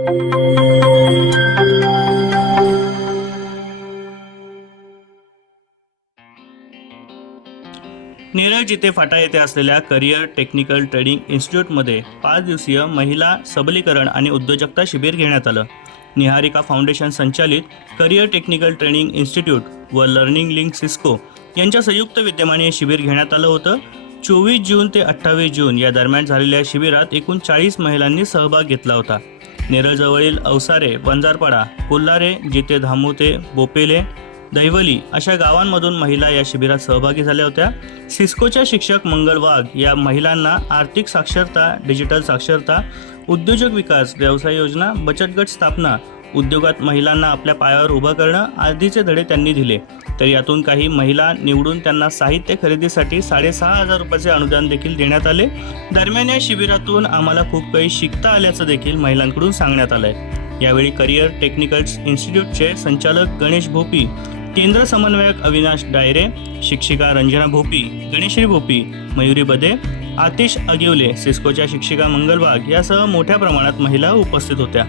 नीरज इथे फाटा येथे असलेल्या करिअर टेक्निकल ट्रेडिंग इन्स्टिट्यूटमध्ये पाच दिवसीय महिला सबलीकरण आणि उद्योजकता शिबिर घेण्यात आलं. निहारिका फाउंडेशन संचालित करिअर टेक्निकल ट्रेनिंग इन्स्टिट्यूट व लर्निंग लिंक सिस्को यांच्या संयुक्त विद्यमाने हे शिबिर घेण्यात आलं होतं. चोवीस जून ते अठ्ठावीस जून या दरम्यान झालेल्या शिबिरात एकूण चाळीस महिलांनी सहभाग घेतला होता. नेरळजवळील अवसारे बंजारपाडा कोल्हारे जिथे धामुते बोपेले दैवली अशा गावांमधून महिला या शिबिरात सहभागी झाल्या होत्या. सिस्कोच्या शिक्षक मंगल वाघ या महिलांना आर्थिक साक्षरता डिजिटल साक्षरता उद्योजक विकास व्यवसाय योजना बचत गट स्थापना उद्योगात महिलांना आपल्या पायावर उभं करणं आदीचे धडे त्यांनी दिले. तर यातून काही महिला निवडून त्यांना साहित्य खरेदीसाठी साडेसहा हजार रुपयाचे अनुदान देखील देण्यात आले. दरम्यान या शिबिरातून आम्हाला खूप काही शिकता आल्याचं देखील महिलांकडून सांगण्यात आलंय. यावेळी करिअर टेक्निकल इन्स्टिट्यूटचे संचालक गणेश भोपी केंद्र समन्वयक अविनाश डायरे शिक्षिका रंजना भोपी गणेश्री भोपी मयुरी बदे आतिश अगिवले सिस्कोच्या शिक्षिका मंगलबाग यासह मोठ्या प्रमाणात महिला उपस्थित होत्या.